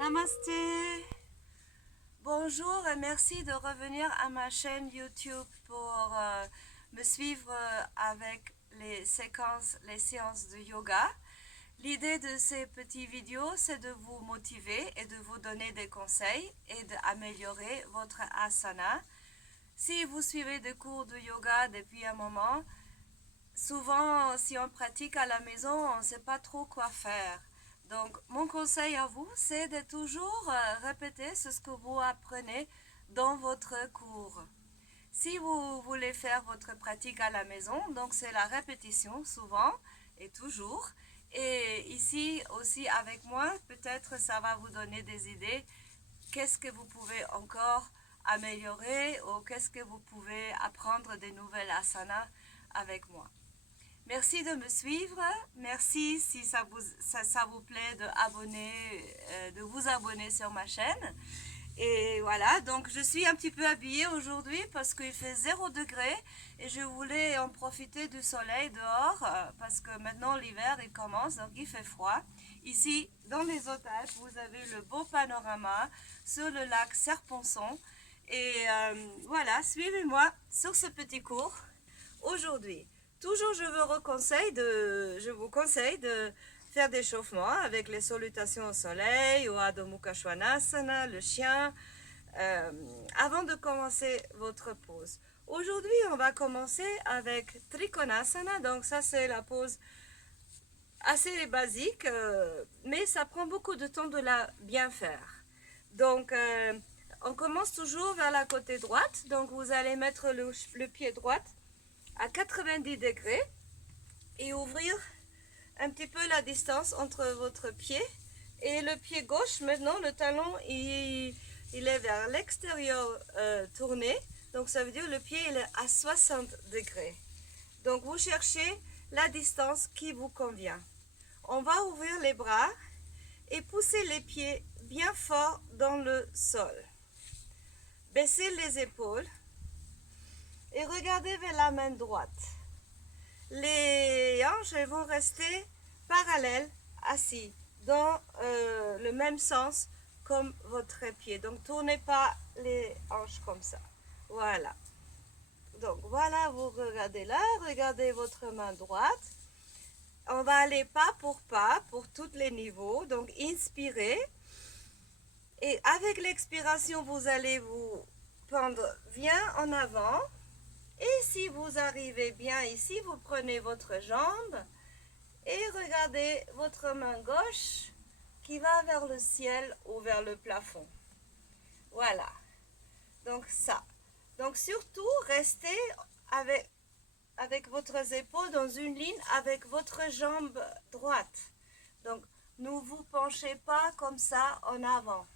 Namasté. Bonjour et merci de revenir à ma chaîne YouTube pour me suivre avec les séances de yoga. L'idée de ces petites vidéos, c'est de vous motiver et de vous donner des conseils et d'améliorer votre asana. Si vous suivez des cours de yoga depuis un moment, souvent, si on pratique à la maison, on ne sait pas trop quoi faire. Donc, mon conseil à vous, c'est de toujours répéter ce que vous apprenez dans votre cours. Si vous voulez faire votre pratique à la maison, donc c'est la répétition souvent et toujours. Et ici aussi avec moi, peut-être ça va vous donner des idées. Qu'est-ce que vous pouvez encore améliorer ou qu'est-ce que vous pouvez apprendre des nouvelles asanas avec moi. Merci de me suivre. Merci si ça vous plaît de vous abonner sur ma chaîne. Et voilà, donc je suis un petit peu habillée aujourd'hui parce qu'il fait 0 degré et je voulais en profiter du soleil dehors parce que maintenant l'hiver il commence, donc il fait froid. Ici, dans les otages, vous avez le beau panorama sur le lac Serponçon. Et voilà, suivez-moi sur ce petit cours aujourd'hui. Toujours, je vous conseille de faire des échauffements avec les salutations au soleil ou Adho Mukha Svanasana, le chien, avant de commencer votre pause. Aujourd'hui, on va commencer avec Trikonasana. Donc ça, c'est la pause assez basique, mais ça prend beaucoup de temps de la bien faire. Donc, on commence toujours vers la côté droite. Donc, vous allez mettre le pied droit à 90 degrés et ouvrir un petit peu la distance entre votre pied et le pied gauche. Maintenant, le talon, il est vers l'extérieur tourné. Donc, ça veut dire le pied il est à 60 degrés. Donc, vous cherchez la distance qui vous convient. On va ouvrir les bras et pousser les pieds bien fort dans le sol. Baissez les épaules et regardez vers la main droite. Les hanches vont rester parallèles, assis, dans le même sens comme votre pied. Donc, tournez pas les hanches comme ça. Voilà. Donc, voilà, vous regardez là, regardez votre main droite. On va aller pas pour tous les niveaux. Donc, inspirez. Et avec l'expiration, vous allez vous prendre bien en avant. Et si vous arrivez bien ici, vous prenez votre jambe et regardez votre main gauche qui va vers le ciel ou vers le plafond. Voilà. Donc ça. Donc surtout, restez avec votre épaule dans une ligne avec votre jambe droite. Donc ne vous penchez pas comme ça en avant.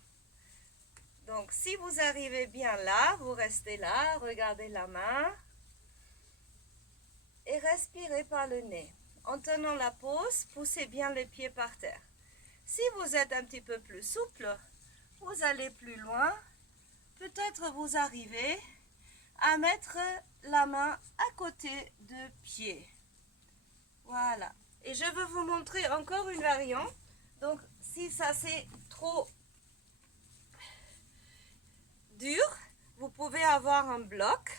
Donc si vous arrivez bien là, vous restez là, regardez la main. Et respirez par le nez. En tenant la pause, poussez bien les pieds par terre. Si vous êtes un petit peu plus souple, vous allez plus loin. Peut-être vous arrivez à mettre la main à côté de pied. Voilà. Et je veux vous montrer encore une variante. Donc, si ça c'est trop dur, vous pouvez avoir un bloc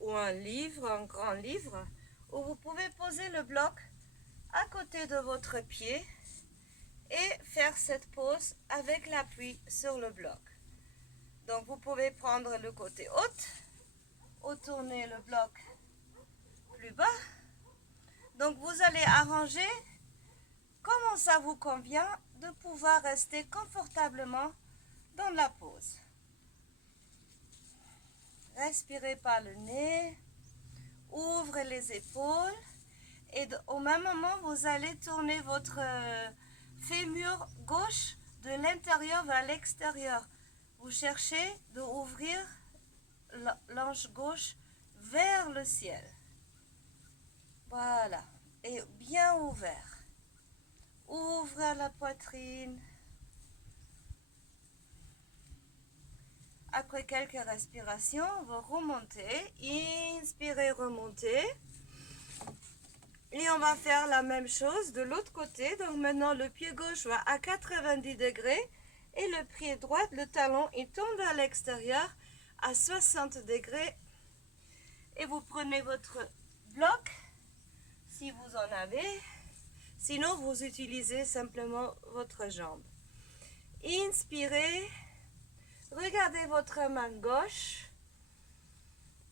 ou un livre, un grand livre, où vous pouvez poser le bloc à côté de votre pied et faire cette pose avec l'appui sur le bloc. Donc vous pouvez prendre le côté haut ou tourner le bloc plus bas. Donc vous allez arranger comment ça vous convient de pouvoir rester confortablement dans la pose. Respirez par le nez, ouvrez les épaules. Et au même moment, vous allez tourner votre fémur gauche de l'intérieur vers l'extérieur. Vous cherchez d'ouvrir l'anche gauche vers le ciel. Voilà. Et bien ouvert. Ouvrez la poitrine. Après quelques respirations, vous remontez. Inspirez, remontez. Et on va faire la même chose de l'autre côté. Donc maintenant, le pied gauche va à 90 degrés Et le pied droit, le talon, il tourne vers l'extérieur à 60 degrés. Et vous prenez votre bloc, si vous en avez. Sinon, vous utilisez simplement votre jambe. Inspirez. Regardez votre main gauche.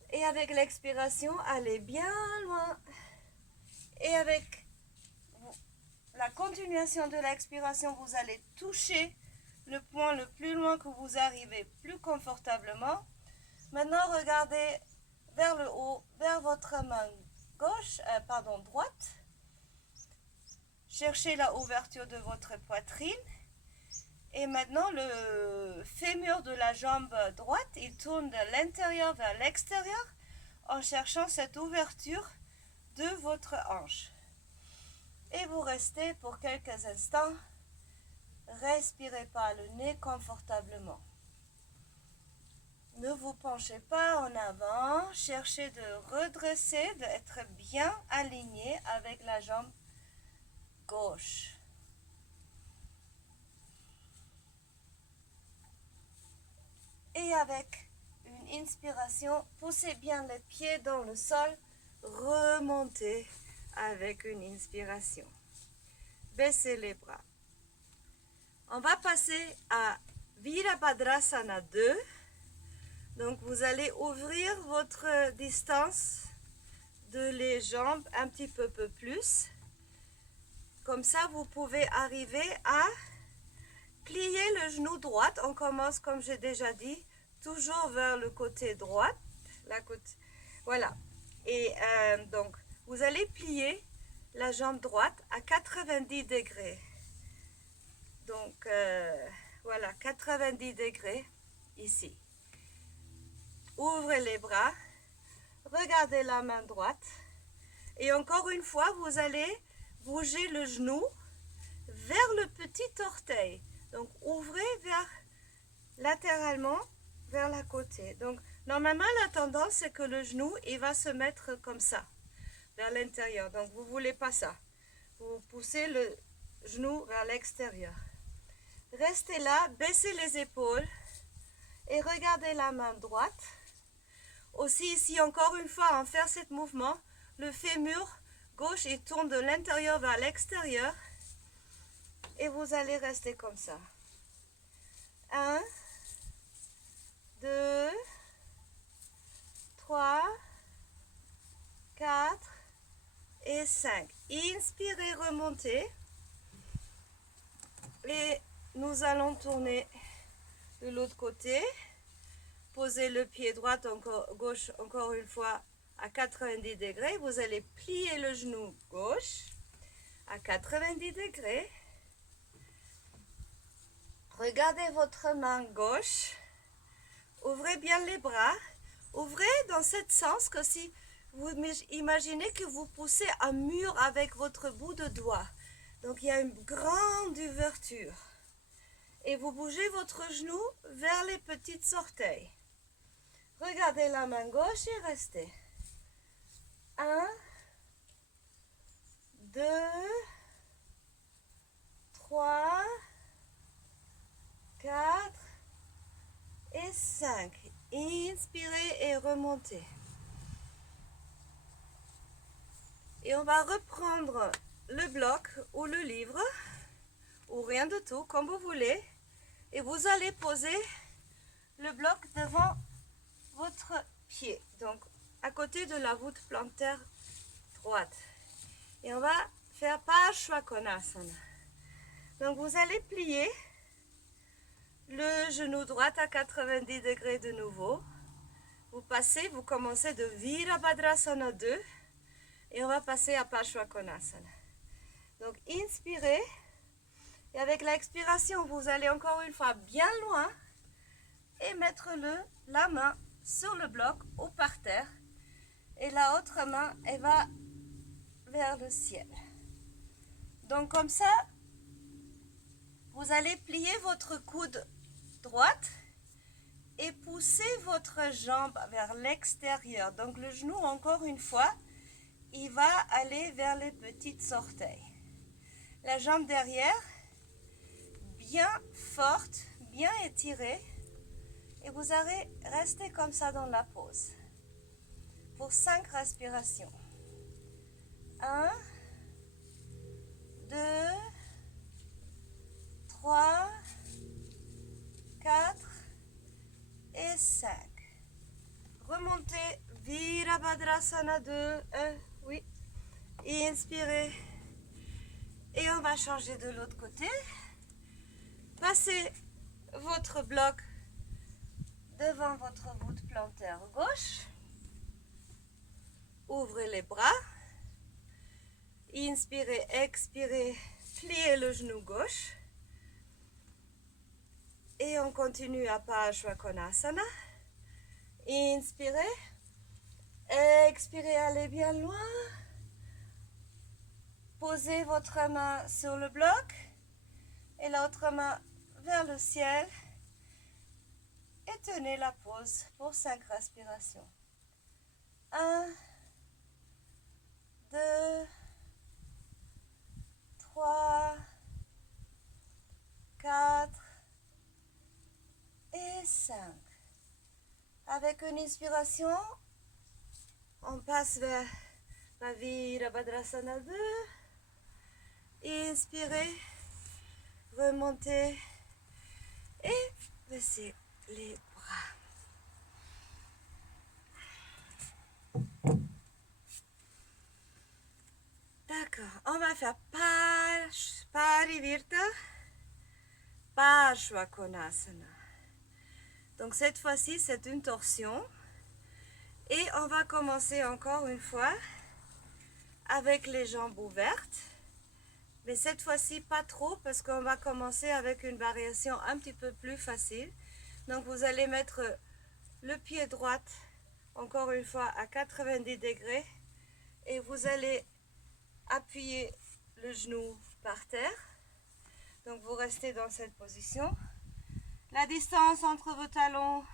Et avec l'expiration, allez bien loin. Et avec la continuation de l'expiration, vous allez toucher le point le plus loin que vous arrivez, plus confortablement. Maintenant, regardez vers le haut, vers votre main gauche, droite. Cherchez la ouverture de votre poitrine. Et maintenant, le fémur de la jambe droite, il tourne de l'intérieur vers l'extérieur en cherchant cette ouverture de votre hanche. Et vous restez pour quelques instants. Respirez par le nez confortablement. Ne vous penchez pas en avant. Cherchez de redresser, d'être bien aligné avec la jambe gauche. Et avec une inspiration, poussez bien les pieds dans le sol. Remontez avec une inspiration. Baissez les bras. On va passer à Virabhadrasana 2. Donc vous allez ouvrir votre distance de les jambes un petit peu plus. Comme ça, vous pouvez arriver à plier le genou droit. On commence, comme j'ai déjà dit, toujours vers le côté droit. Voilà. Et donc, vous allez plier la jambe droite à 90 degrés. Donc, voilà, 90 degrés ici. Ouvrez les bras. Regardez la main droite. Et encore une fois, vous allez bouger le genou vers le petit orteil. Donc, ouvrez latéralement vers la côté. Donc, normalement, la tendance, c'est que le genou, il va se mettre comme ça, vers l'intérieur. Donc, vous ne voulez pas ça. Vous poussez le genou vers l'extérieur. Restez là, baissez les épaules et regardez la main droite. Aussi, ici, encore une fois, en faire ce mouvement, le fémur gauche, il tourne de l'intérieur vers l'extérieur. Et vous allez rester comme ça. 1, 2, 3, 4 et 5. Inspirez, remontez. Et nous allons tourner de l'autre côté. Posez le pied droit gauche encore une fois à 90 degrés. Vous allez plier le genou gauche à 90 degrés. Regardez votre main gauche. Ouvrez bien les bras. Ouvrez dans ce sens que si vous imaginez que vous poussez un mur avec votre bout de doigt. Donc il y a une grande ouverture. Et vous bougez votre genou vers les petites orteils. Regardez la main gauche et restez. 1, 2, 3, 4 et 5. Inspirez et remontez. Et on va reprendre le bloc ou le livre, ou rien de tout, comme vous voulez. Et vous allez poser le bloc devant votre pied, donc à côté de la voûte plantaire droite. Et on va faire Parshvakonasana. Donc vous allez plier le genou droit à 90 degrés de nouveau. Vous commencez de Virabhadrasana 2 et on va passer à Parshvakonasana. Donc inspirez et avec l'expiration, vous allez encore une fois bien loin et mettre la main sur le bloc ou par terre et la autre main, elle va vers le ciel. Donc comme ça, vous allez plier votre coude droite et pousser votre jambe vers l'extérieur. Donc le genou, encore une fois, il va aller vers les petites orteils. La jambe derrière, bien forte, bien étirer et vous allez rester comme ça dans la pose pour 5 respirations. 1, 2, 3, 4 et 5. Remontez, Virabhadrasana 2, oui. Inspirez. Et on va changer de l'autre côté. Passez votre bloc devant votre voûte plantaire gauche. Ouvrez les bras. Inspirez, expirez, pliez le genou gauche. Et on continue à Parshvakonasana. Inspirez. Expirez, allez bien loin. Posez votre main sur le bloc et l'autre main vers le ciel. Et tenez la pause pour 5 respirations. 1, 2, 3, 4 et 5. Avec une inspiration, on passe vers la Virabhadrasana 2. Inspirez, remontez et baissez les bras. D'accord, on va faire Parivirta, Parshvakonasana. Donc cette fois-ci, c'est une torsion. Et on va commencer encore une fois avec les jambes ouvertes. Mais cette fois-ci, pas trop, parce qu'on va commencer avec une variation un petit peu plus facile. Donc vous allez mettre le pied droit, encore une fois, à 90 degrés. Et vous allez appuyer le genou par terre. Donc vous restez dans cette position. La distance entre vos talons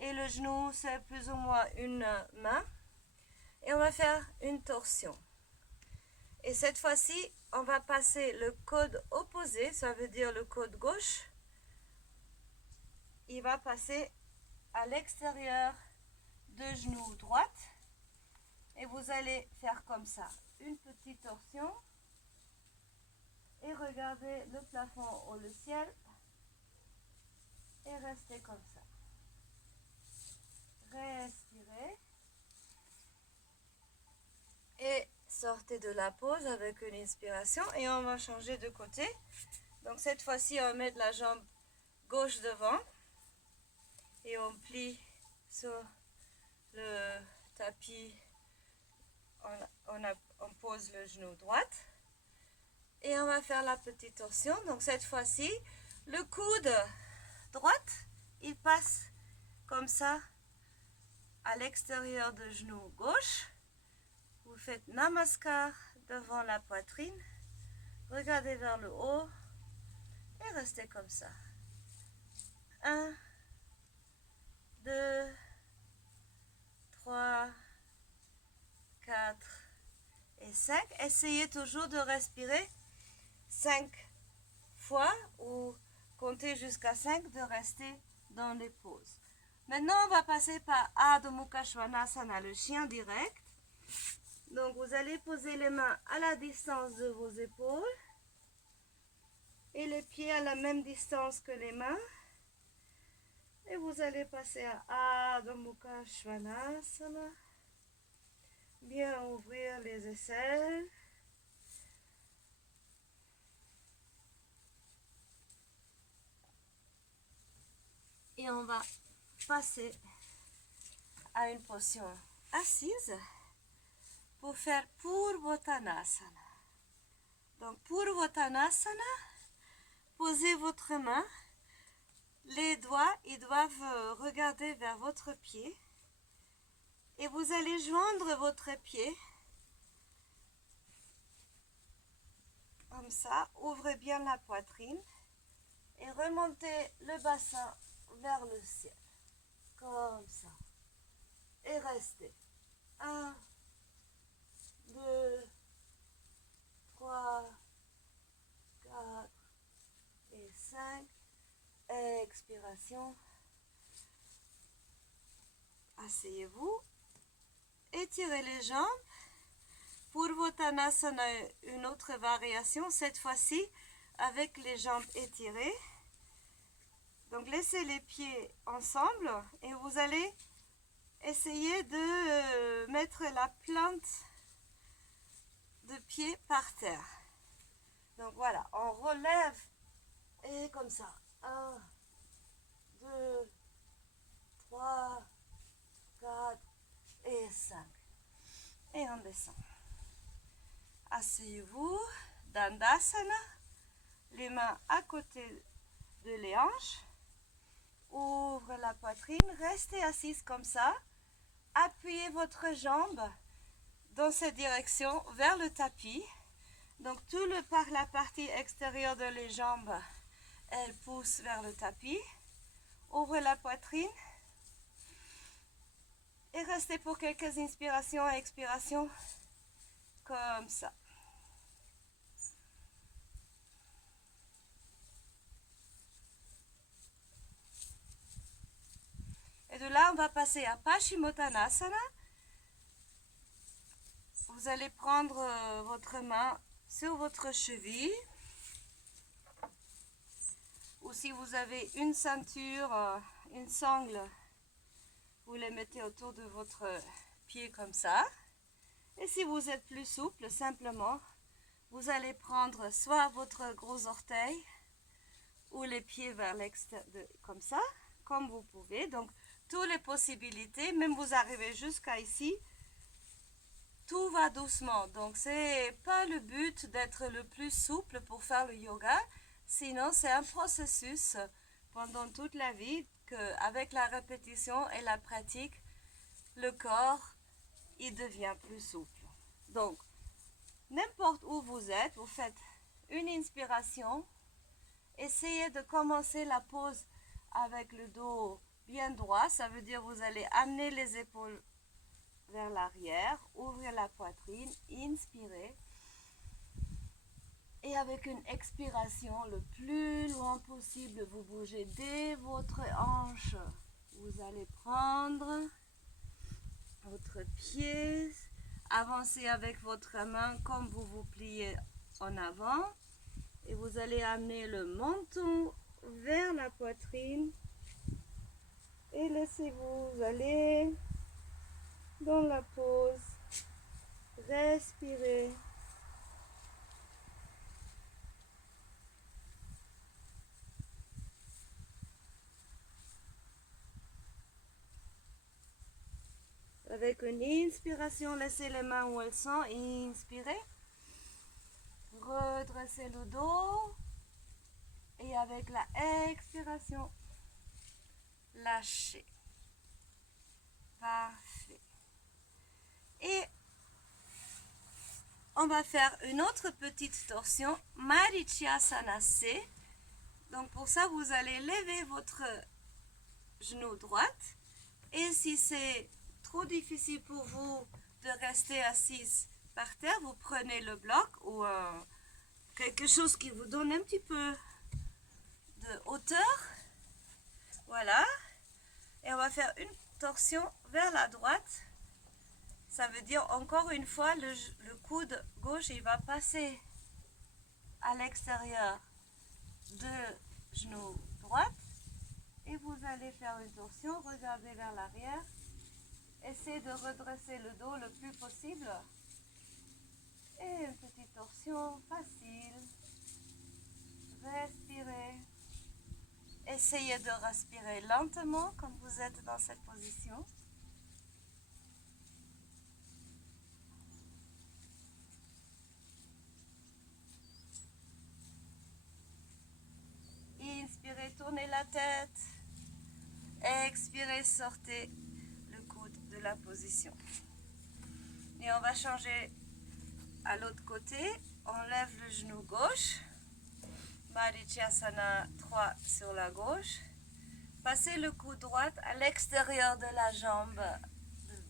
et le genou, c'est plus ou moins une main. Et on va faire une torsion. Et cette fois-ci, on va passer le coude opposé, ça veut dire le coude gauche. Il va passer à l'extérieur de genou droite. Et vous allez faire comme ça, une petite torsion. Et regardez le plafond ou le ciel. Et restez comme ça. Respirez. Et sortez de la pause avec une inspiration. Et on va changer de côté. Donc cette fois-ci, on met la jambe gauche devant. Et on plie sur le tapis. On pose le genou droite. Et on va faire la petite torsion. Donc cette fois-ci, le coude droite, il passe comme ça à l'extérieur du genou gauche. Vous faites Namaskar devant la poitrine. Regardez vers le haut et restez comme ça. 1, 2, 3, 4 et 5. Essayez toujours de respirer 5 fois ou comptez jusqu'à 5 de rester dans les pauses. Maintenant, on va passer par Adho Mukha Svanasana, le chien direct. Donc, vous allez poser les mains à la distance de vos épaules et les pieds à la même distance que les mains. Et vous allez passer à Adho Mukha Svanasana. Bien ouvrir les aisselles. Et on va passer à une position assise pour faire Purvottanasana. Donc Purvottanasana, posez votre main. Les doigts, ils doivent regarder vers votre pied. Et vous allez joindre votre pied. Comme ça, ouvrez bien la poitrine. Et remontez le bassin vers le ciel. Comme ça. Et restez. 1, 2, 3, 4 et 5. respiration. Asseyez-vous. Étirez les jambes. Pour Uttanasana, une autre variation, cette fois-ci avec les jambes étirées. Donc laissez les pieds ensemble et vous allez essayer de mettre la plante de pied par terre. Donc voilà, on relève et comme ça. 1, 2, 3, 4 et 5. Et on descend. Asseyez-vous, Dandasana, les mains à côté de les hanches. Ouvre la poitrine, restez assise comme ça. Appuyez votre jambe dans cette direction vers le tapis. Donc tout par la partie extérieure de les jambes, elle pousse vers le tapis. Ouvrez la poitrine. Et restez pour quelques inspirations et expirations comme ça. Et de là, on va passer à Paschimottanasana. Vous allez prendre votre main sur votre cheville. Ou si vous avez une ceinture, une sangle, vous les mettez autour de votre pied comme ça. Et si vous êtes plus souple, simplement, vous allez prendre soit votre gros orteil ou les pieds vers l'extérieur, comme ça, comme vous pouvez. Donc, toutes les possibilités, même vous arrivez jusqu'à ici, tout va doucement. Donc, c'est pas le but d'être le plus souple pour faire le yoga. Sinon, c'est un processus pendant toute la vie qu'avec la répétition et la pratique, le corps, il devient plus souple. Donc, n'importe où vous êtes, vous faites une inspiration. Essayez de commencer la pause avec le dos bien droit. Ça veut dire que vous allez amener les épaules vers l'arrière, ouvrir la poitrine, inspirez. Et avec une expiration le plus loin possible, vous bougez dès votre hanche. Vous allez prendre votre pied, avancez avec votre main comme vous vous pliez en avant. Et vous allez amener le menton vers la poitrine. Et laissez-vous aller dans la pause. Respirez. Avec une inspiration, laissez les mains où elles sont. Inspirez. Redressez le dos. Et avec la expiration, lâchez. Parfait. Et on va faire une autre petite torsion, Marichyasana C. Donc pour ça, vous allez lever votre genou droite. Et si c'est trop difficile pour vous de rester assise par terre, vous prenez le bloc ou quelque chose qui vous donne un petit peu de hauteur. Voilà. Et on va faire une torsion vers la droite. Ça veut dire encore une fois le coude gauche il va passer à l'extérieur de genou droite. Et vous allez faire une torsion, regardez vers l'arrière. Essayez de redresser le dos le plus possible. Et une petite torsion facile. Respirez. Essayez de respirer lentement quand vous êtes dans cette position. Inspirez, tournez la tête. Expirez, sortez le coude de la position. Et on va changer à l'autre côté. On lève le genou gauche. Marichyasana 3 sur la gauche. Passez le coude droit à l'extérieur de la jambe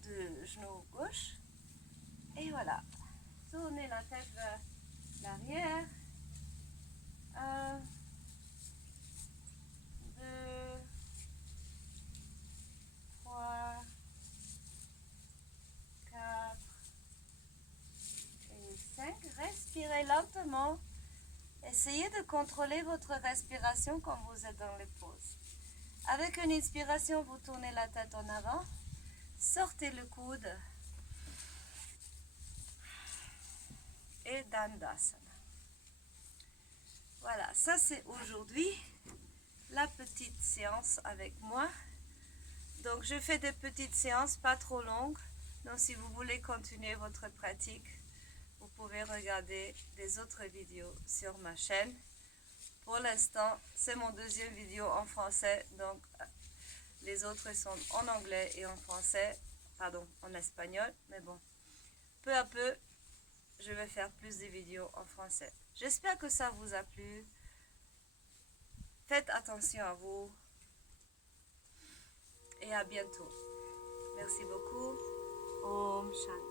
de genou gauche. Et voilà. Tournez la tête vers l'arrière. 1, 2, inspirez lentement. Essayez de contrôler votre respiration quand vous êtes dans les pauses. Avec une inspiration, vous tournez la tête en avant. Sortez le coude. Et Dandasana. Voilà, ça c'est aujourd'hui la petite séance avec moi. Donc je fais des petites séances pas trop longues. Donc si vous voulez continuer votre pratique, vous pouvez regarder des autres vidéos sur ma chaîne. Pour l'instant, c'est mon deuxième vidéo en français, donc les autres sont en anglais et en français, pardon, en espagnol, mais bon, peu à peu, je vais faire plus de vidéos en français. J'espère que ça vous a plu. Faites attention à vous et à bientôt. Merci beaucoup. Om Shanti.